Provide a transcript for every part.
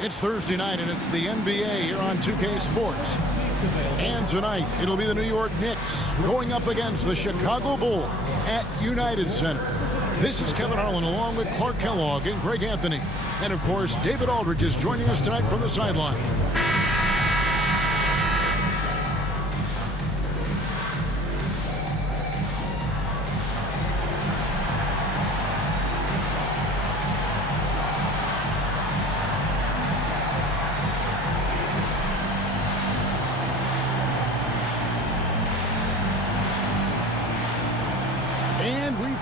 It's Thursday night, and it's the NBA here on 2K Sports. And tonight, it'll be the New York Knicks going up against the Chicago Bulls at United Center. This is Kevin Harlan along with Clark Kellogg and Greg Anthony. And, of course, David Aldridge is joining us tonight from the sideline.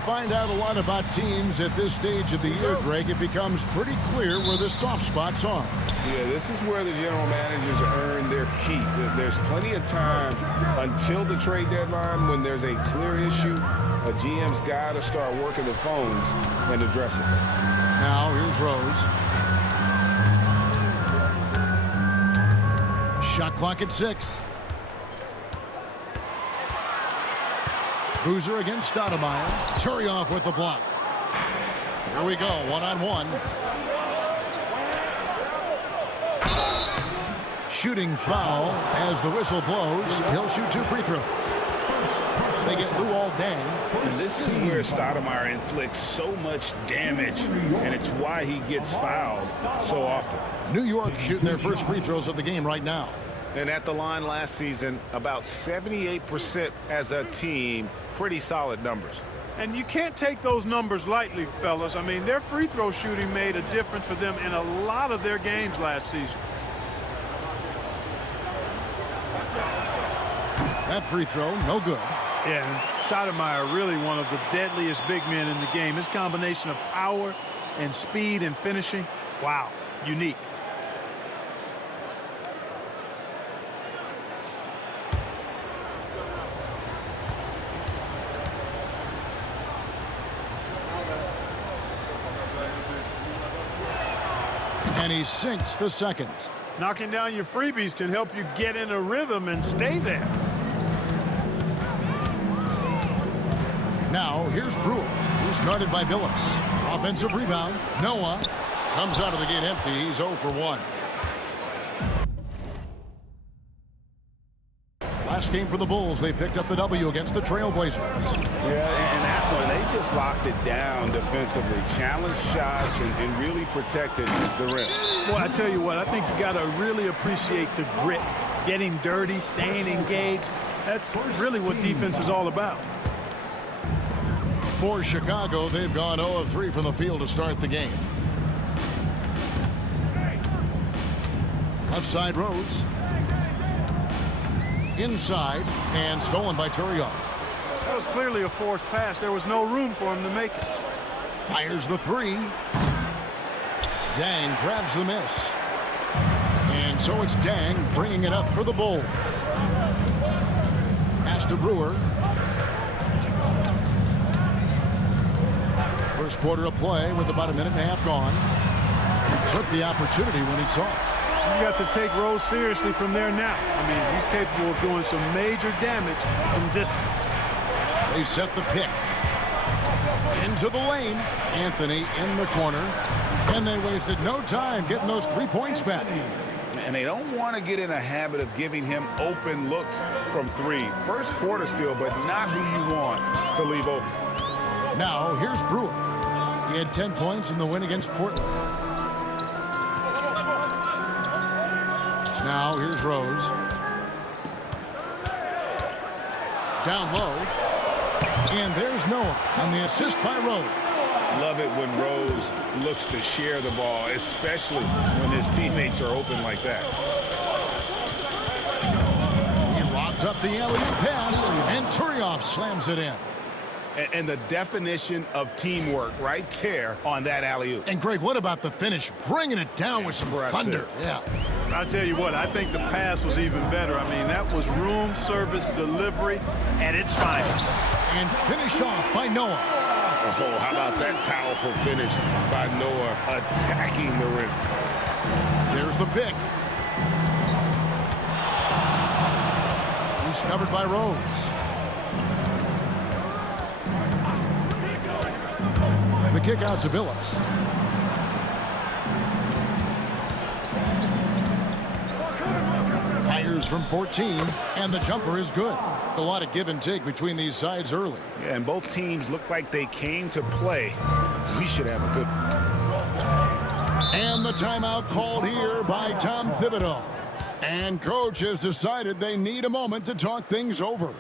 Find out a lot about teams at this stage of the year, Greg. It becomes pretty clear where the soft spots are. Yeah, this is where the general managers earn their keep. There's plenty of time until the trade deadline when there's a clear issue. A GM's got to start working the phones and address it. Now, here's Rose. Shot clock at 6. Boozer against Stoudemire. Turioff with the block. Here we go, one-on-one. Shooting foul as the whistle blows. He'll shoot 2 free throws. They get Luol Deng. And this is where Stoudemire inflicts so much damage, and it's why he gets fouled so often. New York shooting their first free throws of the game right now. And at the line last season, about 78% as a team. Pretty solid numbers. And you can't take those numbers lightly, fellas. I mean, their free throw shooting made a difference for them in a lot of their games last season. That free throw, no good. Yeah, Stoudemire really one of the deadliest big men in the game. His combination of power and speed and finishing, wow, unique. And he sinks the second. Knocking down your freebies can help you get in a rhythm and stay there. Now, here's Brewer, who's guarded by Billups. Offensive rebound. Noah comes out of the gate empty. He's 0 for 1. Last game for the Bulls, they picked up the W against the Trailblazers. Yeah, and that one, they just locked it down defensively. Challenged shots and really protected the rim. Well, I tell you what, I think you got to really appreciate the grit. Getting dirty, staying engaged. That's really what defense is all about. For Chicago, they've gone 0 of 3 from the field to start the game. Left side Rose. Inside, and stolen by Turioff. That was clearly a forced pass. There was no room for him to make it. Fires the 3. Deng grabs the miss. And so it's Deng bringing it up for the Bulls. Pass to Brewer. First quarter of play with about a minute and a half gone. He took the opportunity when he saw it. You got to take Rose seriously from there now. I mean, he's capable of doing some major damage from distance. They set the pick. Into the lane. Anthony in the corner. And they wasted no time getting those 3 points back. And they don't want to get in a habit of giving him open looks from 3. First quarter still, but not who you want to leave open. Now, here's Brewer. He had 10 points in the win against Portland. Now, here's Rose. Down low. And there's Noah on the assist by Rose. Love it when Rose looks to share the ball, especially when his teammates are open like that. He lobs up the alley-oop pass, and Turioff slams it in. And the definition of teamwork right there on that alley-oop. And, Greg, what about the finish? Bringing it down with some thunder. Yeah. I'll tell you what, I think the pass was even better. I mean, that was room service delivery at its finest. And finished off by Noah. Oh, how about that powerful finish by Noah attacking the rim. There's the pick. He's covered by Rose. The kick out to Billups. fires from 14, and the jumper is good. A lot of give and take between these sides early. Yeah, and both teams look like they came to play. We should have a good one. And the timeout called here by Tom Thibodeau. And coach has decided they need a moment to talk things over.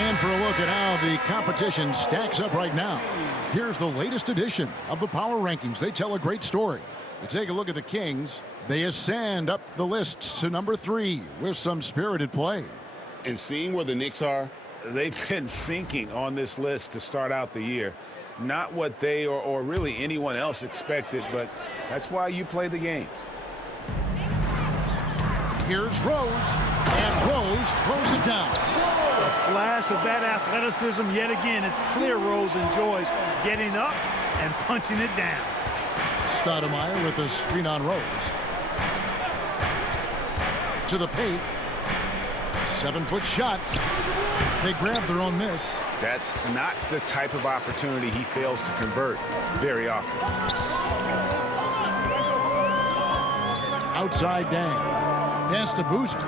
And for a look at how the competition stacks up right now, here's the latest edition of the Power Rankings. They tell a great story. You take a look at the Kings. They ascend up the list to number 3 with some spirited play. And seeing where the Knicks are, They've been sinking on this list to start out the year. Not what they or really anyone else expected, but that's why you play the games. Here's Rose, and Rose throws it down. A flash of that athleticism yet again. It's clear Rose enjoys getting up and punching it down. Stoudemire with a screen on Rose. To the paint. 7-foot shot. They grab their own miss. That's not the type of opportunity he fails to convert very often. Outside Dang. Pass to Boozer.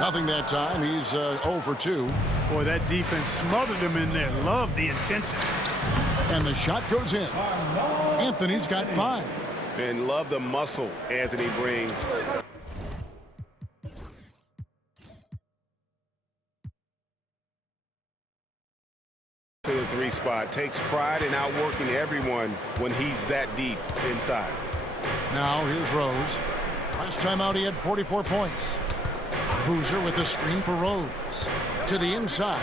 Nothing that time. He's 0 for 2. Boy, that defense smothered him in there. Love the intensity. And the shot goes in. Anthony's got 5. and love the muscle Anthony brings. 3 spot. Takes pride in outworking everyone when he's that deep inside. Now here's Rose. Last time out he had 44 points. Boozer with the screen for Rose. To the inside.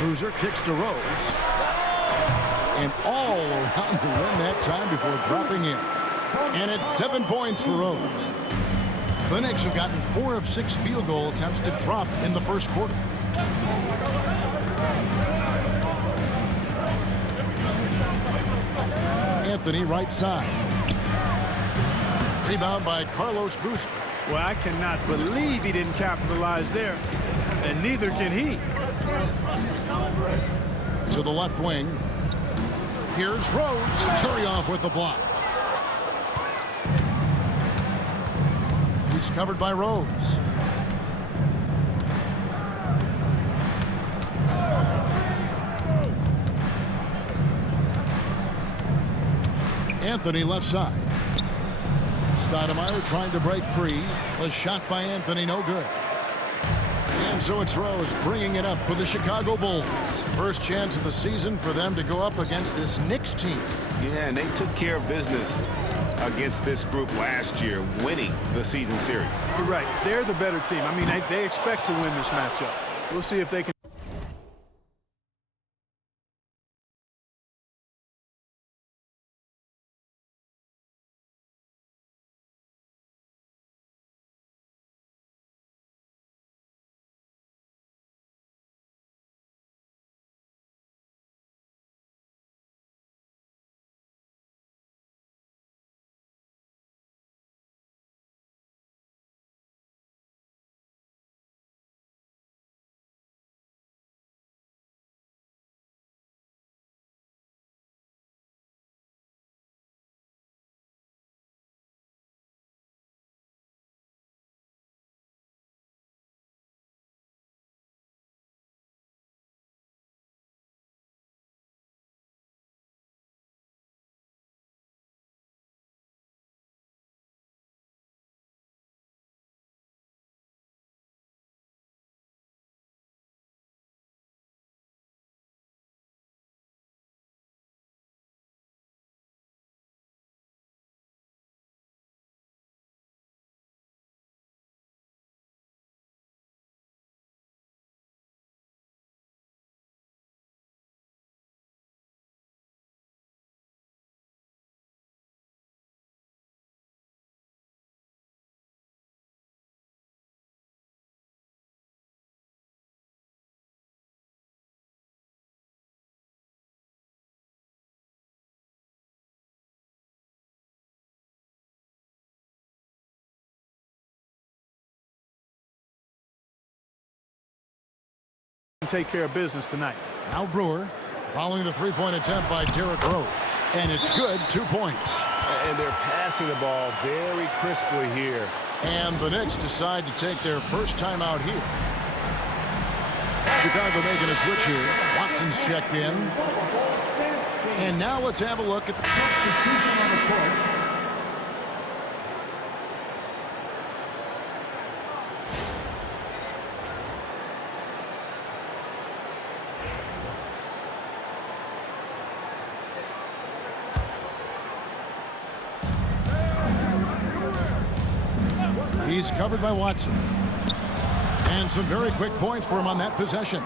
Boozer kicks to Rose. And all around the rim that time before dropping in. And it's 7 points for Rose. The Knicks have gotten 4 of 6 field goal attempts to drop in the first quarter. Anthony right side. Rebound by Carlos Boozer. Well, I cannot believe he didn't capitalize there, and neither can he. To the left wing. Here's Rose. Turioff with the block. He's covered by Rose. Anthony left side. Stoudemire trying to break free. The shot by Anthony, no good. And so it's Rose bringing it up for the Chicago Bulls. First chance of the season for them to go up against this Knicks team. Yeah, and they took care of business against this group last year, winning the season series. You're right. They're the better team. I mean, they expect to win this matchup. We'll see if they can. Take care of business tonight. Now Brewer following the three-point attempt by Derrick Rose. And it's good, 2 points. And they're passing the ball very crisply here. And the Knicks decide to take their first time out here. Chicago making a switch here. Watson's checked in. And now let's have a look at the... He's covered by Watson. And some very quick points for him on that possession.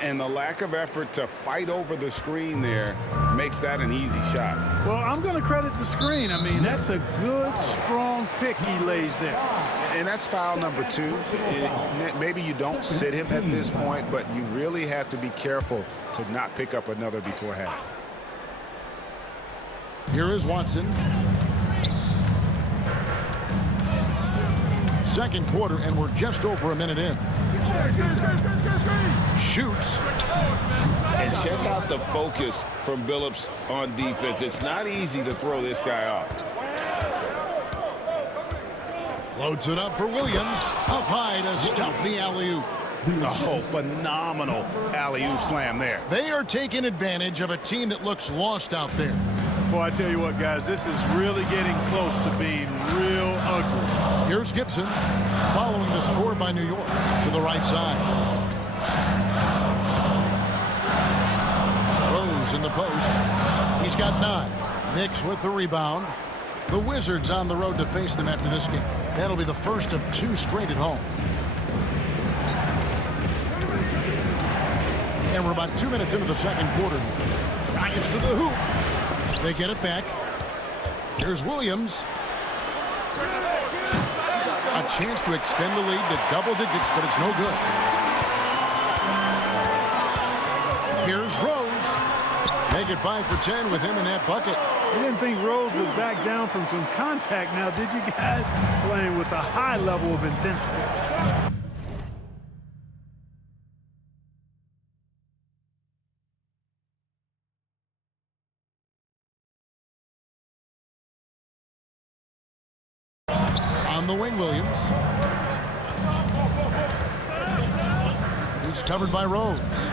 And the lack of effort to fight over the screen there makes that an easy shot. Well, I'm going to credit the screen. I mean, that's a good, strong pick he lays there. And that's foul number 2. Maybe you don't sit him at this point, but you really have to be careful to not pick up another before half. Here is Watson. Second quarter, and we're just over a minute in. Shoots. And check out the focus from Billups on defense. It's not easy to throw this guy off. Floats it up for Williams. Up high to stuff the alley-oop. Oh, phenomenal alley-oop slam there. They are taking advantage of a team that looks lost out there. Boy, I tell you what, guys, this is really getting close to being real ugly. Here's Gibson following the score by New York to the right side. Rose in the post. He's got 9. Knicks with the rebound. The Wizards on the road to face them after this game. That'll be the first of 2 straight at home. And we're about 2 minutes into the second quarter. Drives to the hoop. They get it back. Here's Williams. A chance to extend the lead to double digits, but it's no good. Here's Rose. Make it 5 for 10 with him in that bucket. You didn't think Rose would back down from some contact now, did you guys? Playing with a high level of intensity. On the wing, Williams. He's covered by Rose.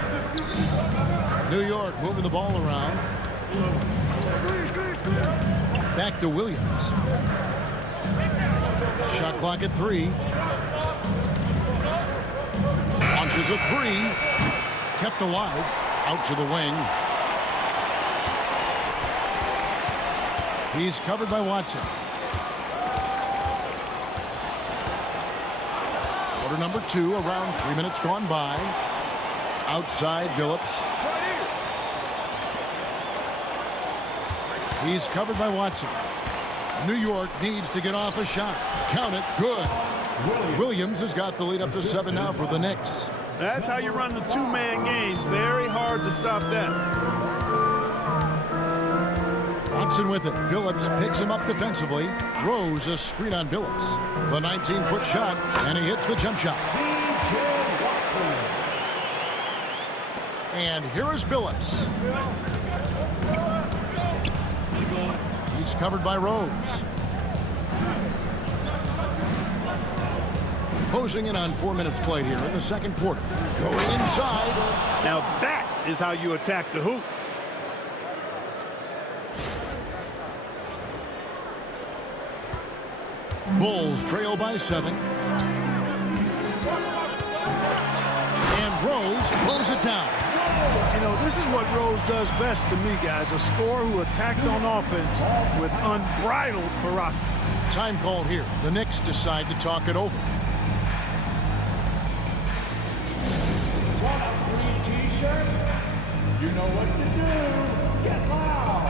New York moving the ball around. Back to Williams. Shot clock at 3. Launches a 3. Kept alive. Out to the wing. He's covered by Watson. Quarter number 2, around 3 minutes gone by. Outside, Billups. He's covered by Watson. New York needs to get off a shot. Count it. Good. Williams has got the lead up to 7 now for the Knicks. That's how you run the 2-man game. Very hard to stop that. Watson with it. Billups picks him up defensively. Rose a screen on Billups. The 19-foot shot, and he hits the jump shot. And here is Billups. He's covered by Rose. Closing in on 4 minutes played here in the second quarter. Going inside. Now that is how you attack the hoop. Bulls trail by 7. And Rose throws it down. You know, this is what Rose does best to me, guys. A scorer who attacks on offense with unbridled ferocity. Time called here. The Knicks decide to talk it over. Want a free t-shirt? You know what to do. Get loud.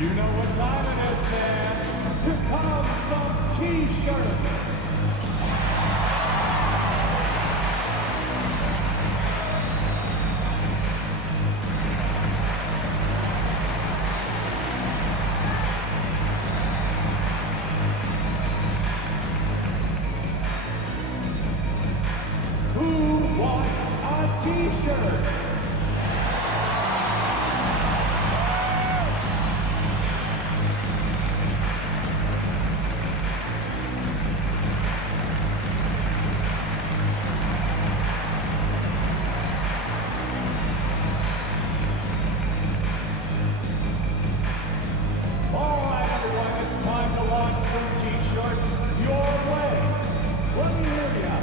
You know what time it is, man. Here comes some t-shirts. Who wants a t-shirt? All right, everyone, it's time to launch some t-shirts your way. Let me hear ya.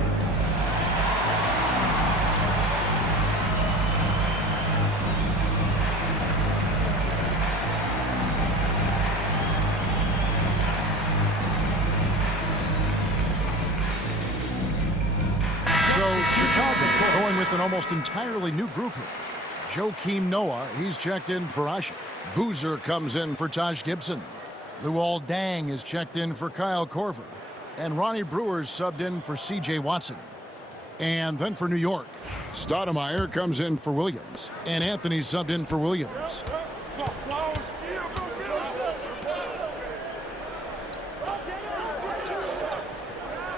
So Chicago going with an almost entirely new group here. Joakim Noah, he's checked in for Usher. Boozer comes in for Taj Gibson. Luol Deng is checked in for Kyle Korver. And Ronnie Brewer's subbed in for C.J. Watson. And then for New York, Stoudemire comes in for Williams. And Anthony subbed in for Williams.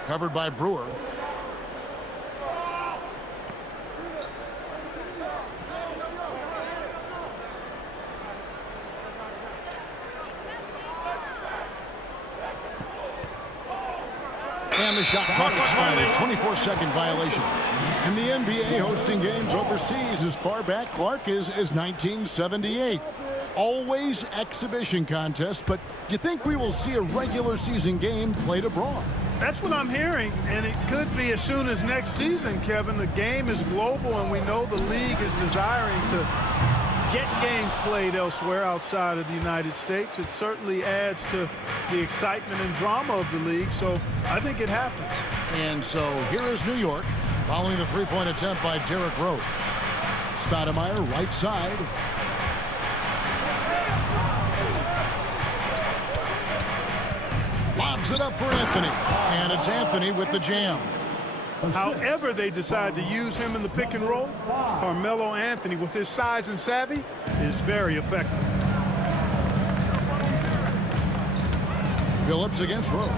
Covered by Brewer. And the shot clock expires. 24-second violation. And the NBA hosting games overseas as far back, Clark, as 1978. Always exhibition contests, but do you think we will see a regular season game played abroad? That's what I'm hearing, and it could be as soon as next season, Kevin. The game is global, and we know the league is desiring to get games played elsewhere outside of the United States. It certainly adds to the excitement and drama of the league, so I think it happens. And so here is New York following the three-point attempt by Derrick Rose. Stoudemire, right side. Lobs it up for Anthony, and it's Anthony with the jam. However they decide to use him in the pick and roll, Carmelo Anthony, with his size and savvy, is very effective. Phillips against Rose.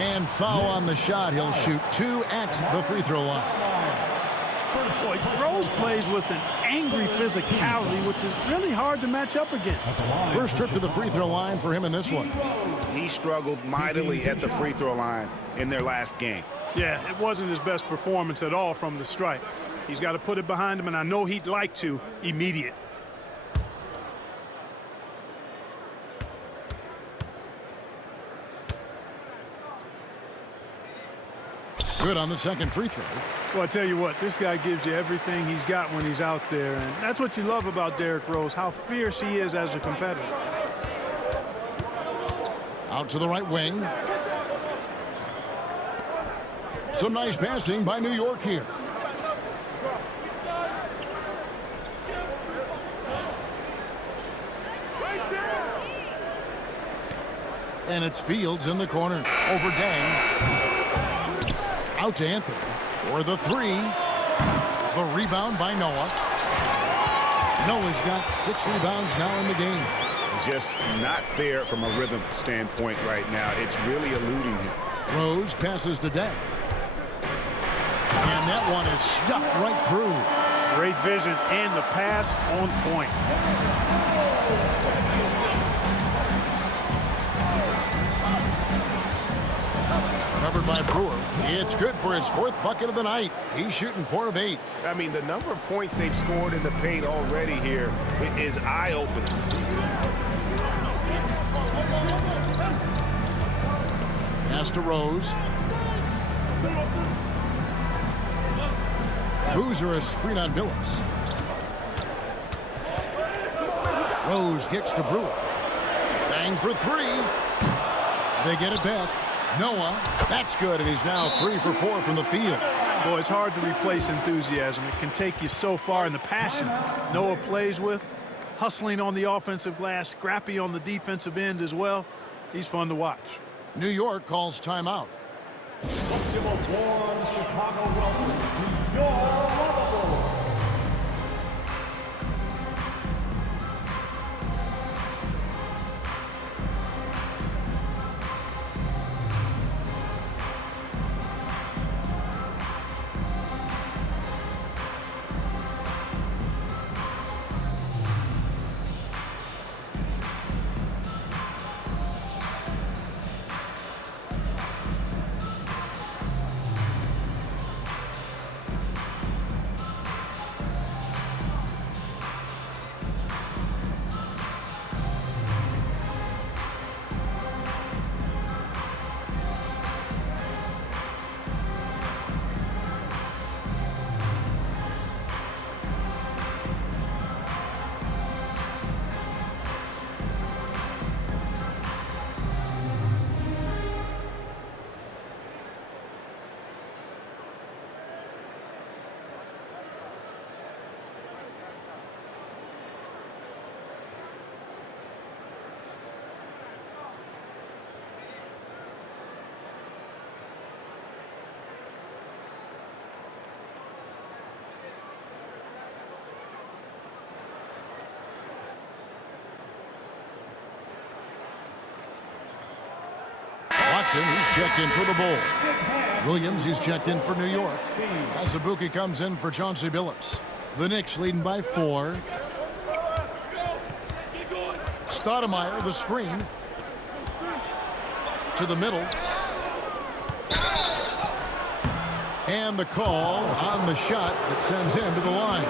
And foul on the shot. He'll shoot 2 at the free throw line. Boy, Rose plays with an angry physicality, which is really hard to match up against. First trip to the free throw line for him in this one. He struggled mightily at the free throw line in their last game. Yeah, it wasn't his best performance at all from the stripe. He's got to put it behind him, and I know he'd like to immediate. Good on the second free throw. Well, I tell you what, this guy gives you everything he's got when he's out there, and that's what you love about Derrick Rose, how fierce he is as a competitor. Out to the right wing. Some nice passing by New York here. And it's Fields in the corner over Dang. Out to Anthony for the three. The rebound by Noah. Noah's got 6 rebounds now in the game. Just not there from a rhythm standpoint right now. It's really eluding him. Rose passes to Dang. And that one is stuffed right through. Great vision and the pass on point. Covered by Brewer. It's good for his 4th bucket of the night. He's shooting 4 of 8. I mean, the number of points they've scored in the paint already here is eye-opening. Pass to Rose. Boozer a screen on Billups. Rose kicks to Brewer. Bang for 3. They get it back. Noah, that's good, and he's now 3 for 4 from the field. Boy, it's hard to replace enthusiasm. It can take you so far, in the passion Noah plays with, hustling on the offensive glass, scrappy on the defensive end as well. He's fun to watch. New York calls timeout. Let's give a warm Chicago welcome to your lovable. checked in for the Bull. Williams, he's checked in for New York. Azubuike comes in for Chauncey Billups. The Knicks leading by 4. Stoudemire, the screen. To the middle. And the call on the shot that sends him to the line.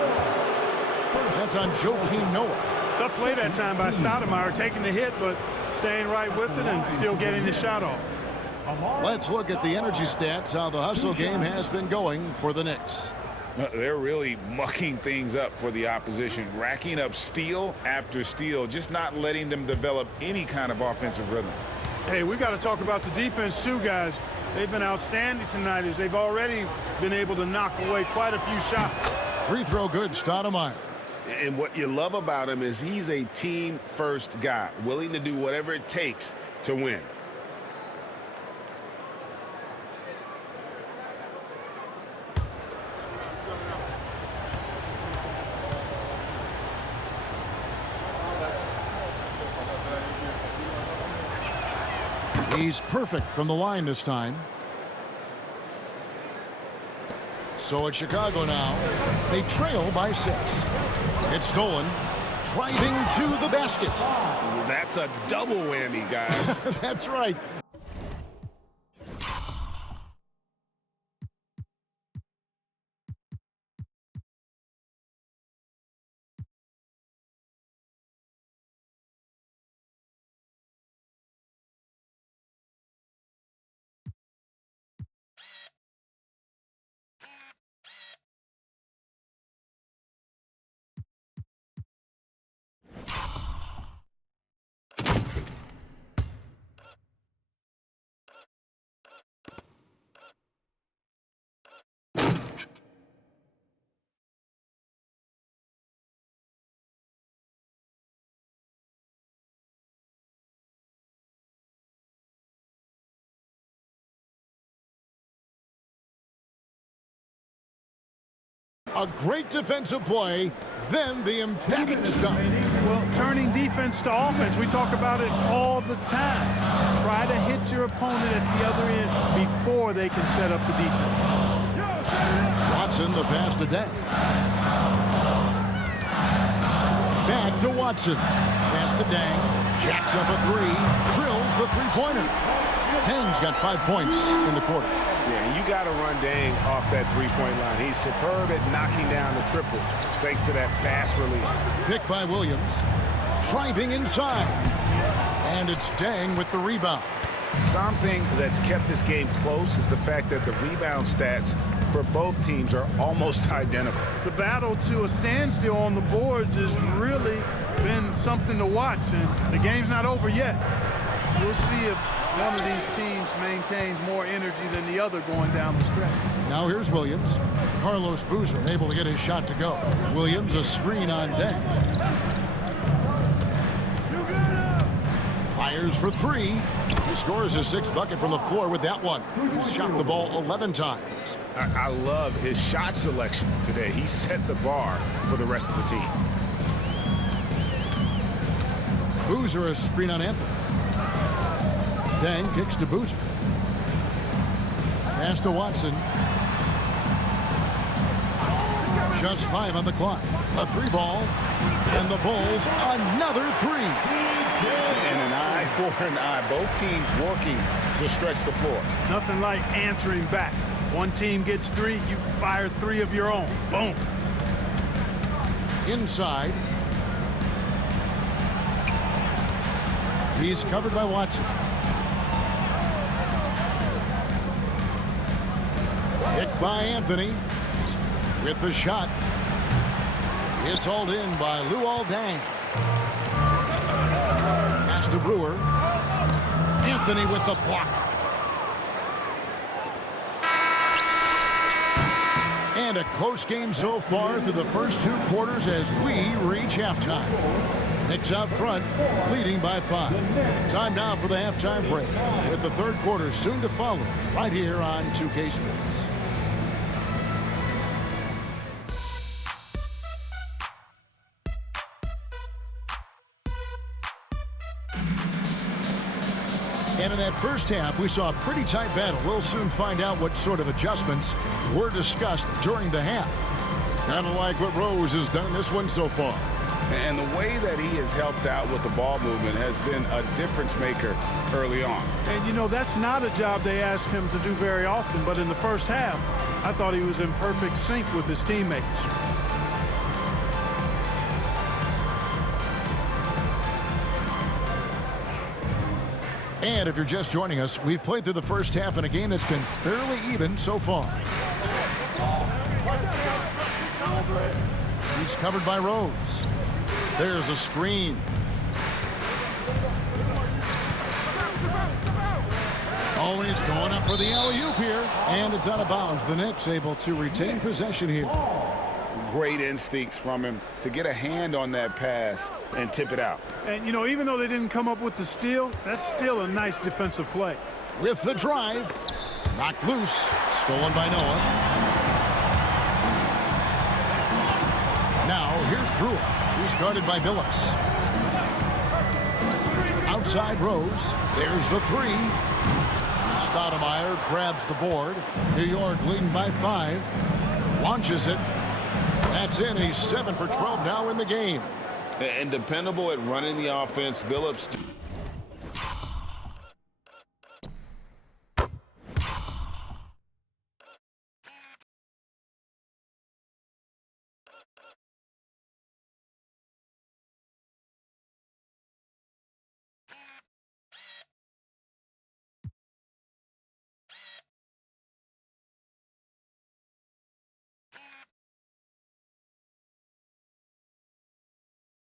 That's on Joakim Noah. Tough play that time by Stoudemire, taking the hit, but staying right with it and still getting the shot off. Let's look at the energy stats, how the hustle game has been going for the Knicks. They're really mucking things up for the opposition, racking up steal after steal, just not letting them develop any kind of offensive rhythm. Hey, we got to talk about the defense too, guys. They've been outstanding tonight as they've already been able to knock away quite a few shots. Free throw good, Stoudemire. And what you love about him is he's a team-first guy, willing to do whatever it takes to win. He's perfect from the line this time. So it's Chicago now. They trail by 6. It's stolen. Driving to the basket. That's a double whammy, guys. That's right. A great defensive play, then the emphatic stuff. Well, turning defense to offense, we talk about it all the time. Try to hit your opponent at the other end before they can set up the defense. Watson, the pass to Deng. Back to Watson. Pass to Deng. Jacks up a 3. Drills the three-pointer. Deng's got 5 points in the quarter. Yeah, you got to run Deng off that three-point line. He's superb at knocking down the triple thanks to that fast release. Picked by Williams. Driving inside. And it's Deng with the rebound. Something that's kept this game close is the fact that the rebound stats for both teams are almost identical. The battle to a standstill on the boards has really been something to watch, and the game's not over yet. We'll see if one of these teams maintains more energy than the other going down the stretch. Now here's Williams. Carlos Boozer able to get his shot to go. Williams a screen on Deng. Fires for 3. He scores his 6th bucket from the floor with that one. He's shot the ball 11 times. I love his shot selection today. He set the bar for the rest of the team. Boozer a screen on Anthony. Deng kicks to Boozer. Pass to Watson. Just 5 on the clock. A 3-ball. And the Bulls another 3. And an eye for an eye. Both teams working to stretch the floor. Nothing like answering back. One team gets 3, you fire 3 of your own. Boom. Inside. He's covered by Watson. Hit by Anthony with the shot. It's hauled in by Luol Deng. Pass to Brewer. Anthony with the block. And a close game so far through the first 2 quarters as we reach halftime. Knicks out front, leading by 5. Time now for the halftime break, with the 3rd quarter soon to follow, right here on 2K Sports. And in that first half, we saw a pretty tight battle. We'll soon find out what sort of adjustments were discussed during the half. Kind of like what Rose has done in this one so far. And the way that he has helped out with the ball movement has been a difference maker early on. And, you know, that's not a job they ask him to do very often. But in the first half, I thought he was in perfect sync with his teammates. And if you're just joining us, we've played through the first half in a game that's been fairly even so far. He's covered by Rose. There's a screen. Always going up for the alley-oop here. And it's out of bounds. The Knicks able to retain possession here. Great instincts from him to get a hand on that pass and tip it out. And, you know, even though they didn't come up with the steal, that's still a nice defensive play. With the drive. Knocked loose. Stolen by Noah. Now, here's Brewer. He's guarded by Billups. Outside Rose. There's the three. Stoudemire grabs the board. New York leading by 5. Launches it. That's in. He's 7 for 12 now in the game. And dependable at running the offense, Billups.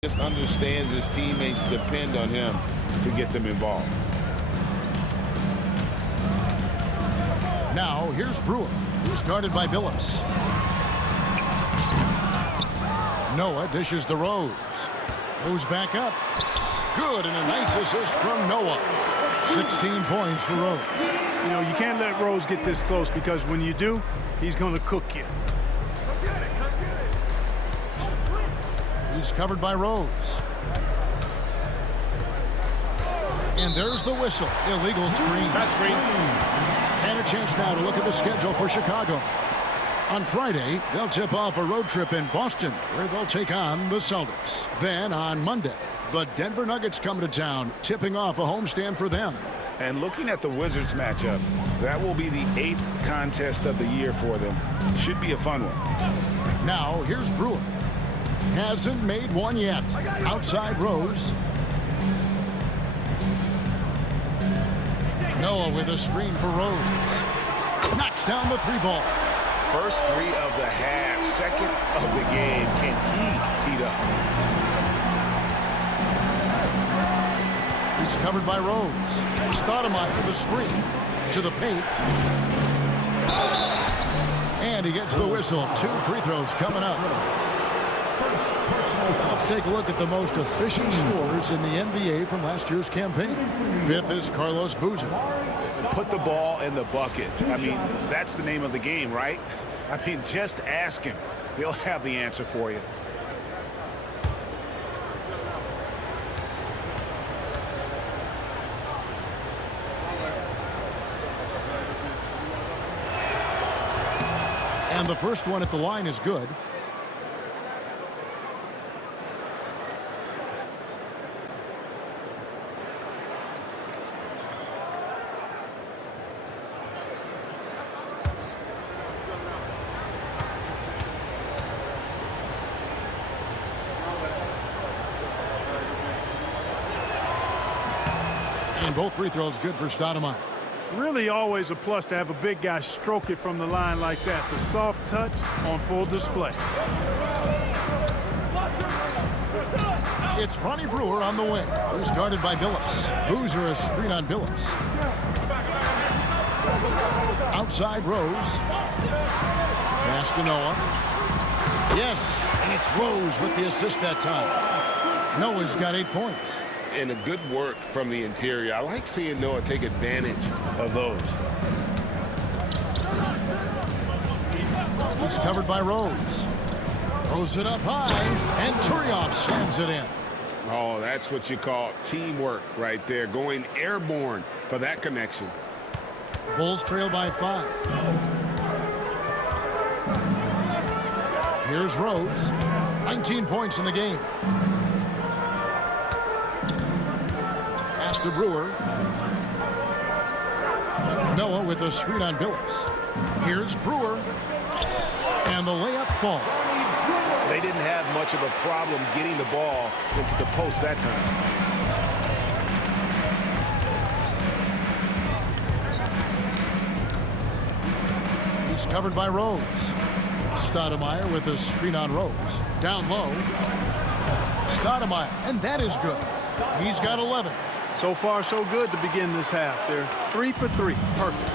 Just understands his teammates depend on him to get them involved. Now, here's Brewer. He's guarded by Billups. Noah dishes to Rose. Goes back up. Good, and a nice assist from Noah. 16 points for Rose. You know, you can't let Rose get this close because when you do, he's going to cook you. He's covered by Rose. And there's the whistle. Illegal screen. That's green. And a chance now to look at the schedule for Chicago. On Friday, they'll tip off a road trip in Boston, where they'll take on the Celtics. Then on Monday, the Denver Nuggets come to town, tipping off a homestand for them. And looking at the Wizards matchup, that will be the 8th contest of the year for them. Should be a fun one. Now, here's Brewer. Hasn't made one yet. Outside Rose. Noah with a screen for Rose. Knocks down the 3-ball. First 3 of the half, second of the game. Can he heat up? He's covered by Rose. Stoudemire with a screen to the paint. And he gets the whistle. 2 free throws coming up. Let's take a look at the most efficient scorers in the NBA from last year's campaign. 5th is Carlos Boozer. Put the ball in the bucket. I mean, that's the name of the game, right? I mean, just ask him. He'll have the answer for you. And the first one at the line is good. And both free throws good for Stoudemire. Really always a plus to have a big guy stroke it from the line like that. The soft touch on full display. It's Ronnie Brewer on the wing. He's guarded by Billups. Boozer a screen on Billups. Outside Rose. Pass to Noah. Yes, and it's Rose with the assist that time. Noah's got 8 points. And a good work from the interior. I like seeing Noah take advantage of those. He's covered by Rose. Throws it up high, and Turioff slams it in. Oh, that's what you call teamwork right there. Going airborne for that connection. Bulls trail by 5. Here's Rose. 19 points in the game. Pass to Brewer. Noah with a screen on Billups. Here's Brewer. And the layup falls. They didn't have much of a problem getting the ball into the post that time. He's covered by Rose. Stoudemire with a screen on Rose. Down low. Stoudemire, and that is good. He's got 11. So far, so good to begin this half. They're 3 for 3. Perfect.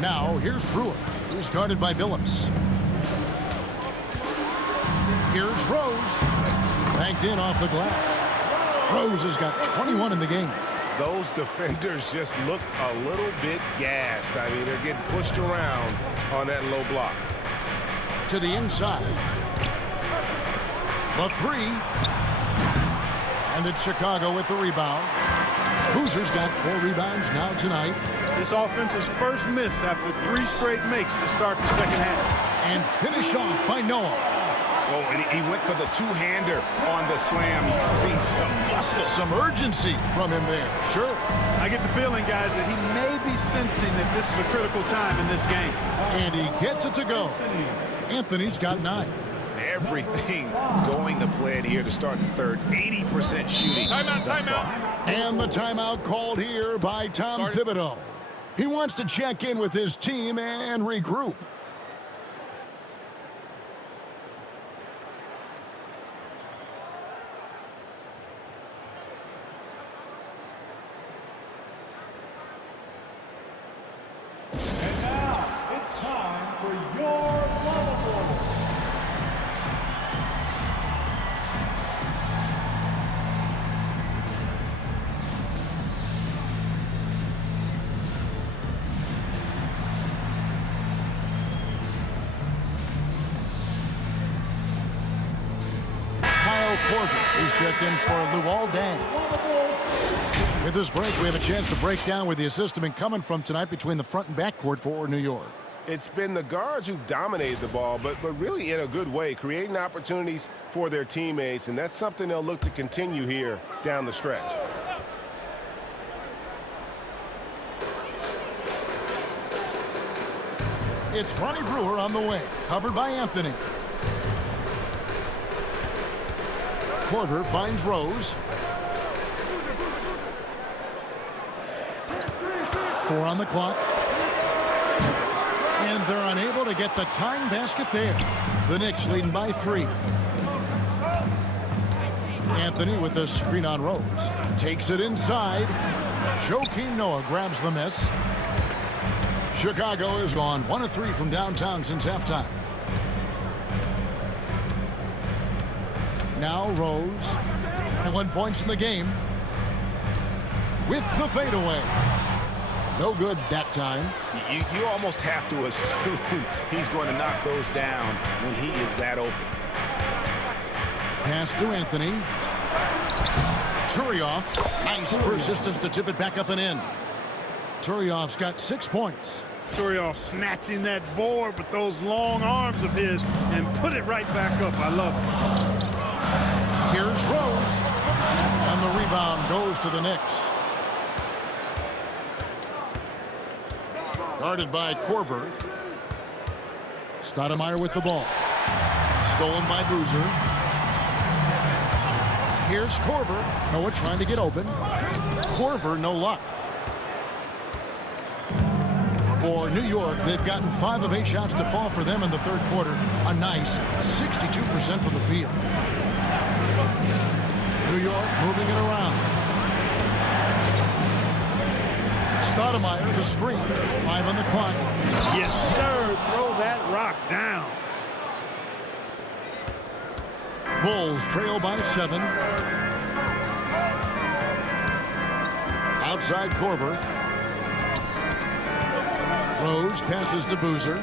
Now, here's Brewer. He's guarded by Billups. Here's Rose. Banked in off the glass. Rose has got 21 in the game. Those defenders just look a little bit gassed. I mean, they're getting pushed around on that low block. To the inside. The 3. And it's Chicago with the rebound. Boozer's got 4 rebounds now tonight. This offense's first miss after 3 straight makes to start the second half. And finished off by Noah. Oh, and he went for the two-hander on the slam. See some muscle. Some urgency from him there. Sure. I get the feeling, guys, that he may be sensing that this is a critical time in this game. And he gets it to go. Anthony's got 9. Everything going to plan here to start the third. 80% shooting thus far. And the timeout called here by Tom Thibodeau. He wants to check in with his team and regroup. And now it's time for your bubble. He's checked in for Luol Deng. With this break, we have a chance to break down where the assist has been coming from tonight between the front and back court for New York. It's been the guards who've dominated the ball, but really in a good way, creating opportunities for their teammates, and that's something they'll look to continue here down the stretch. It's Ronnie Brewer on the wing, covered by Anthony. Porter finds Rose. 4 on the clock. And they're unable to get the tying basket there. The Knicks leading by 3. Anthony with the screen on Rose. Takes it inside. Joakim Noah grabs the miss. Chicago is gone 1 of 3 from downtown since halftime. Now Rose, 21 points in the game, with the fadeaway. No good that time. You almost have to assume he's going to knock those down when he is that open. Pass to Anthony. Turioff, nice persistence to tip it back up and in. Turioff's got 6 points. Turioff snatching that board with those long arms of his and put it right back up. I love it. Here's Rose, and the rebound goes to the Knicks. Guarded by Korver. Stoudemire with the ball. Stolen by Boozer. Here's Korver. Noah trying to get open. Korver, no luck. For New York, they've gotten 5 of 8 shots to fall for them in the third quarter. A nice 62% from the field. New York moving it around. Stoudemire, the screen. 5 on the clock. Yes, sir. Throw that rock down. Bulls trail by 7. Outside Korver. Rose passes to Boozer.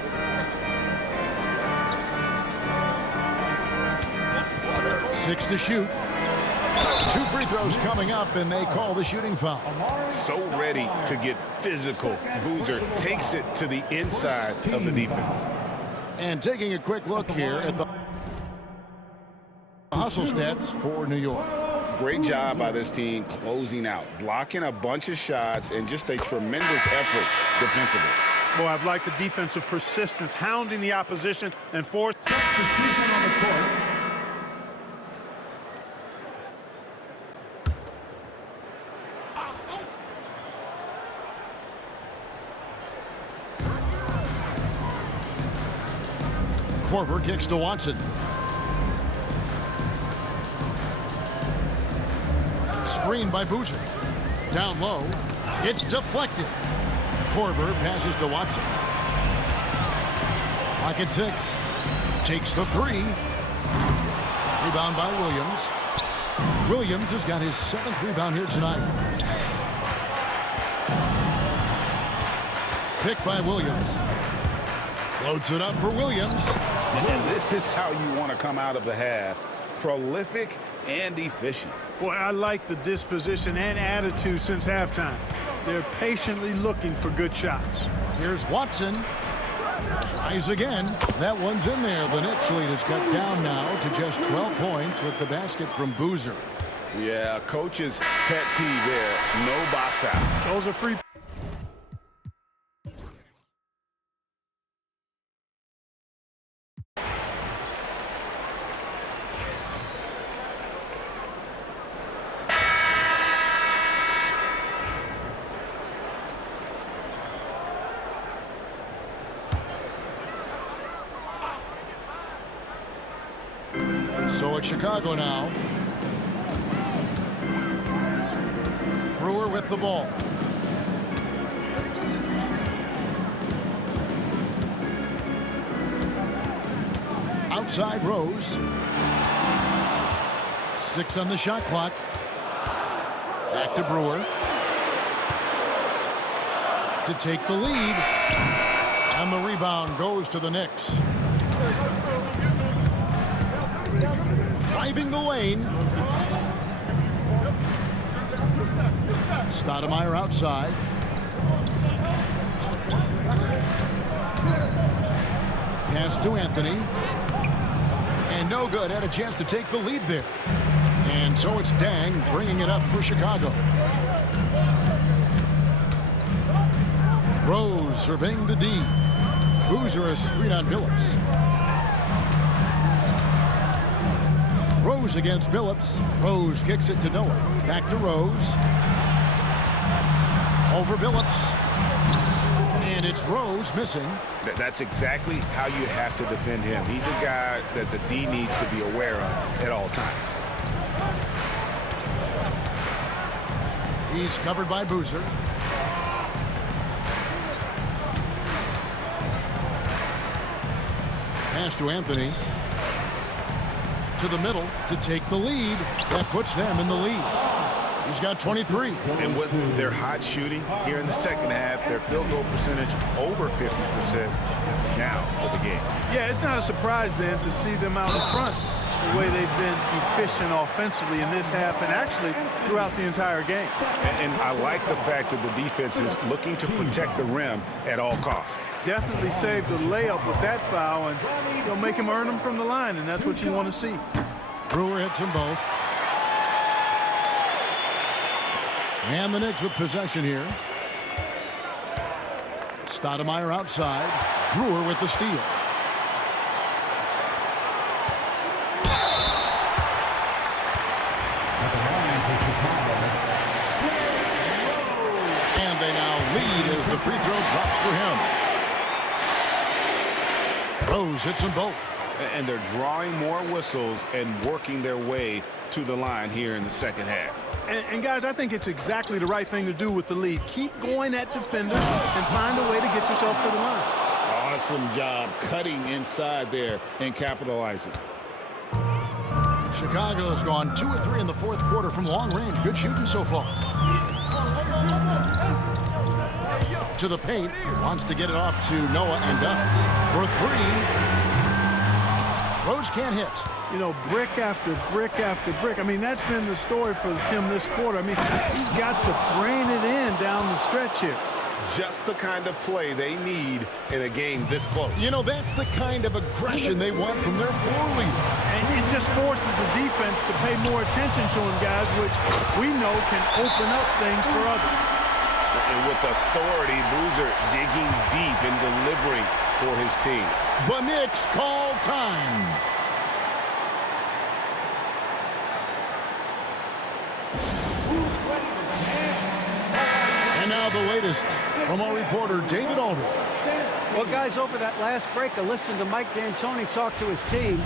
6 to shoot. 2 free throws coming up, and they call the shooting foul. So ready to get physical. Boozer takes it to the inside of the defense. And taking a quick look here at the hustle stats for New York. Great job by this team closing out, blocking a bunch of shots, and just a tremendous effort defensively. Boy, I've liked the defensive persistence, hounding the opposition and force. Substitution on the court. Korver kicks to Watson. Screen by Boozer. Down low. It's deflected. Korver passes to Watson. Lock at 6. Takes the 3. Rebound by Williams. Williams has got his 7th rebound here tonight. Pick by Williams. Floats it up for Williams. And this is how you want to come out of the half. Prolific and efficient. Boy, I like the disposition and attitude since halftime. They're patiently looking for good shots. Here's Watson. Tries again. That one's in there. The Knicks lead is cut down now to just 12 points with the basket from Boozer. Yeah, coach's pet peeve there. No box out. Those are free. So it's Chicago now. Brewer with the ball. Outside Rose. 6 on the shot clock. Back to Brewer. To take the lead. And the rebound goes to the Knicks. Driving the lane. Stoudemire outside. Pass to Anthony. And no good. Had a chance to take the lead there. And so it's Dang bringing it up for Chicago. Rose surveying the D. Boozer a screen on Billups. Rose against Billups. Rose kicks it to Noah. Back to Rose. Over Billups. And it's Rose missing. That's exactly how you have to defend him. He's a guy that the D needs to be aware of at all times. He's covered by Boozer. Pass to Anthony. To the middle to take the lead. That puts them in the lead. He's got 23. And with their hot shooting here in the second half, their field goal percentage over 50% now for the game. Yeah, it's not a surprise then to see them out in front the way they've been efficient offensively in this half and actually throughout the entire game. And I like the fact that the defense is looking to protect the rim at all costs. Definitely saved a layup with that foul, and they'll make him earn them from the line, and that's what you want to see. Brewer hits them both. And the Knicks with possession here. Stoudemire outside. Brewer with the steal. And they now lead as the free throw drops for him. Rose hits them both. And they're drawing more whistles and working their way to the line here in the second half. And guys, I think it's exactly the right thing to do with the lead. Keep going at defenders and find a way to get yourself to the line. Awesome job cutting inside there and capitalizing. Chicago's gone 2 of 3 in the fourth quarter from long range. Good shooting so far. To the paint. Wants to get it off to Noah and does. For 3. Rose can't hit. you know, brick after brick after brick. I mean, that's been the story for him this quarter. I mean, he's got to brain it in down the stretch here. Just the kind of play they need in a game this close. You know, that's the kind of aggression they want from their floor leader. And it just forces the defense to pay more attention to him, guys, which we know can open up things for others. And with authority, Boozer digging deep and delivering for his team. The Knicks call time. And now the latest from our reporter, David Aldridge. Well, guys, over that last break, I listened to Mike D'Antoni talk to his team.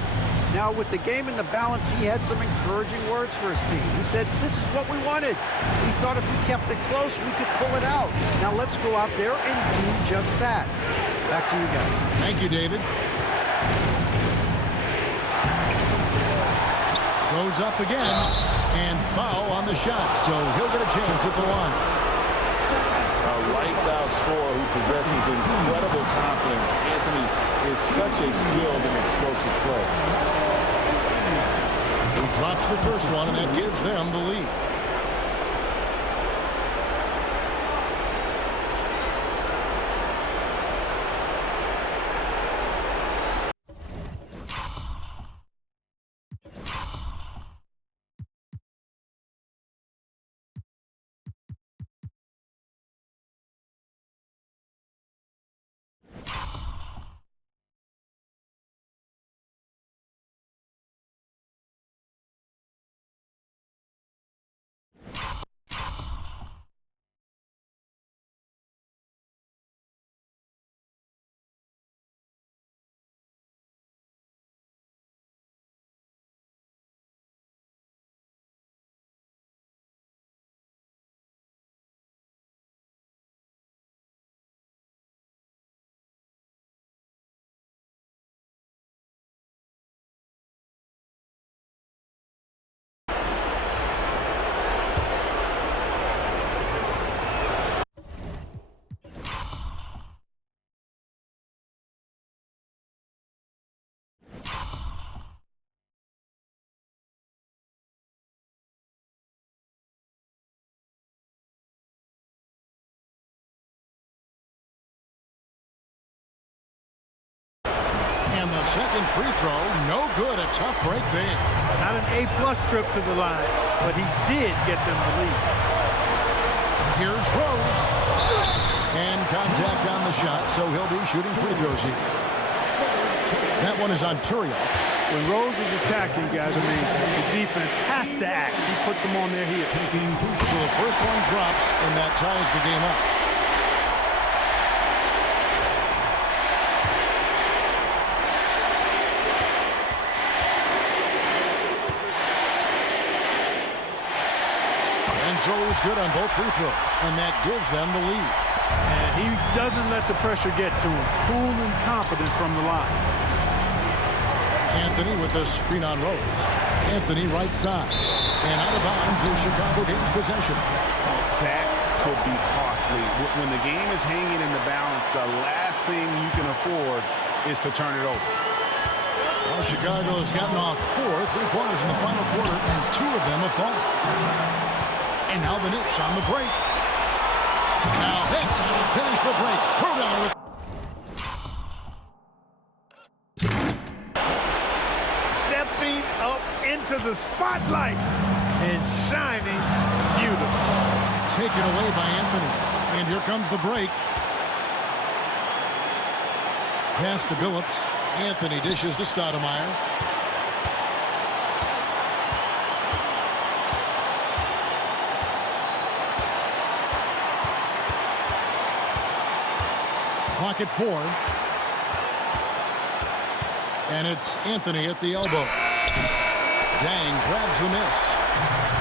Now, with the game in the balance, he had some encouraging words for his team. He said, this is what we wanted. He thought if we kept it close, we could pull it out. Now, let's go out there and do just that. Back to you guys. Thank you, David. Goes up again, and foul on the shot, so he'll get a chance at the line. A lights-out scorer who possesses incredible confidence. Anthony is such a skilled and explosive player. He drops the first one, and that gives them the lead. And the second free throw, no good. A tough break there. Not an A-plus trip to the line, but he did get them the lead. Here's Rose. And contact on the shot, so he'll be shooting free throws here. That one is on Turiaf. When Rose is attacking, guys, I mean, the defense has to act. He puts them on their heels. So the first one drops, and that ties the game up. So he's good on both free throws, and that gives them the lead. And he doesn't let the pressure get to him. Cool and confident from the line. Anthony with the screen on Rose. Anthony right side. And out of bounds is Chicago gains possession. That could be costly. When the game is hanging in the balance, the last thing you can afford is to turn it over. Well, Chicago has gotten off 4 3-pointers in the final quarter, and 2 of them have fallen. And now the Knicks on the break. Now that's how to finish the break. Throw down with Stepping up into the spotlight and shining beautiful. taken away by Anthony. And here comes the break. Pass to Billups. Anthony dishes to Stoudemire. Clock at 4. And it's Anthony at the elbow. Dang grabs the miss.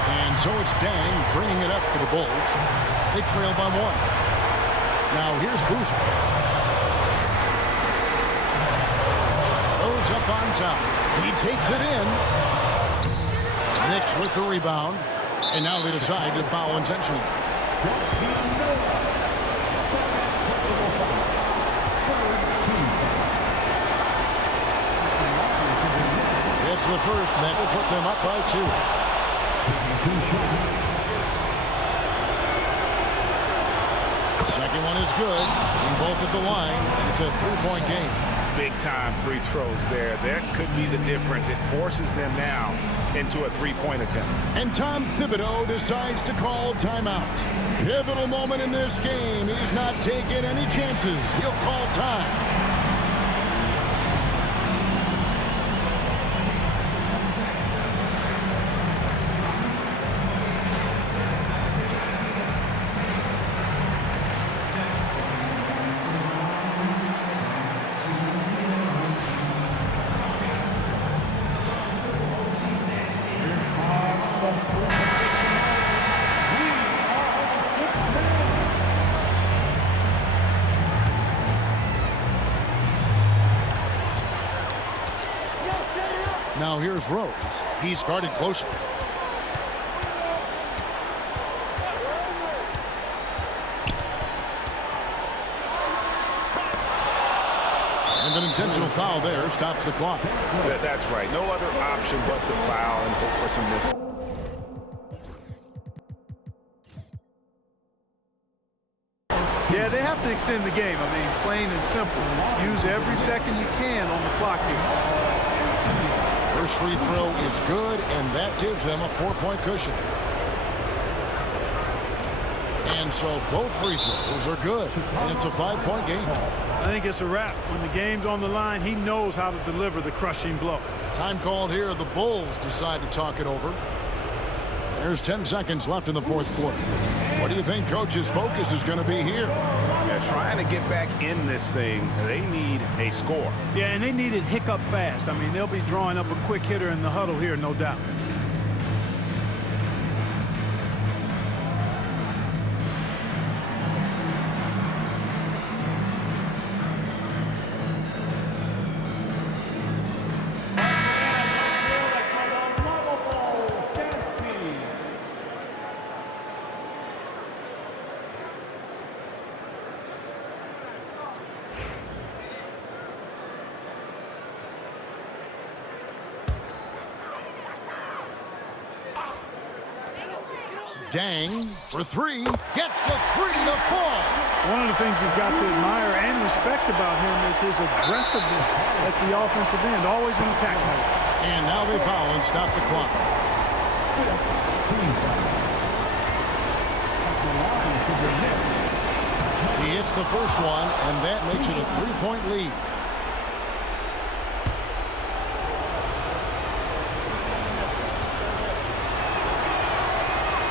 And so it's Dang bringing it up for the Bulls. They trail by 1. Now here's Boozer. Goes up on top. He takes it in. Knicks with the rebound. And now they decide to foul intentionally. It's the first, and that will put them up by 2. Second one is good. Being both at the line, and it's a 3-point game. Big-time free throws there. That could be the difference. It forces them now into a 3-point attempt. And Tom Thibodeau decides to call timeout. Pivotal moment in this game. He's not taking any chances. He'll call time. Now here's Rose. He's guarded closer. And an intentional foul there stops the clock. That's right. No other option but to foul and hope for some miss. Yeah, they have to extend the game. I mean, plain and simple. Use every second you can on the clock here. First free throw is good, and that gives them a 4-point cushion. And so both free throws are good, and it's a 5-point game. I think it's a wrap. When the game's on the line, he knows how to deliver the crushing blow. Time called here. The Bulls decide to talk it over. There's 10 seconds left in the fourth quarter. What do you think Coach's focus is going to be here? Yeah, trying to get back in this thing. They need a score. Yeah, and they need it hiccup fast. I mean, they'll be drawing up a quick hitter in the huddle here, no doubt. Dang for 3. Gets the 3 to fall. One of the things you've got to admire and respect about him is his aggressiveness at the offensive end, always in attack mode. And now they foul and stop the clock. He hits the first one, and that makes it a 3-point lead.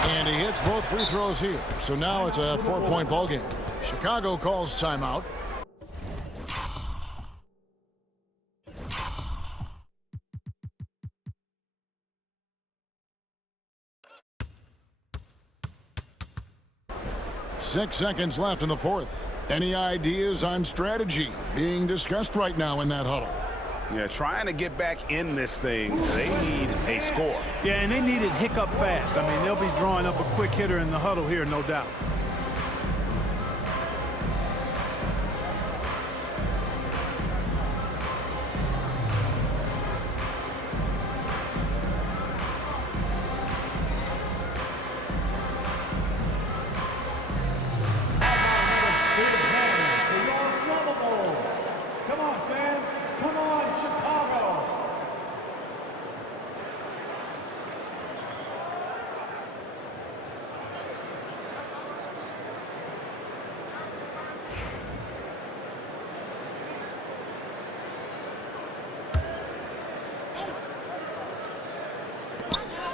And he hits both free throws here. So now it's a 4-point ball game. Chicago calls timeout. Six seconds left in the fourth. Any ideas on strategy being discussed right now in that huddle? Yeah, trying to get back in this thing. They need a score. Yeah, and they need it hiccup fast. I mean, they'll be drawing up a quick hitter in the huddle here, no doubt. Come on, fans. Come on, Chicago.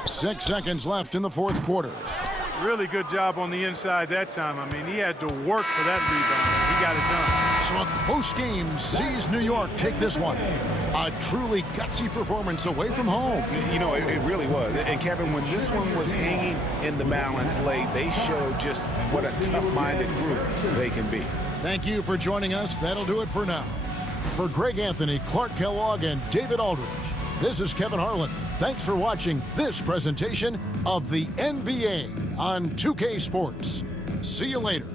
Six seconds left in the fourth quarter. Really good job on the inside that time. I mean, he had to work for that rebound. He got it done. So a close game sees New York take this one. A truly gutsy performance away from home. You know, it really was. And Kevin, when this one was hanging in the balance late, they showed just what a tough-minded group they can be. Thank you for joining us. That'll do it for now. For Greg Anthony, Clark Kellogg, and David Aldridge, this is Kevin Harlan. Thanks for watching this presentation of the NBA on 2K Sports. See you later.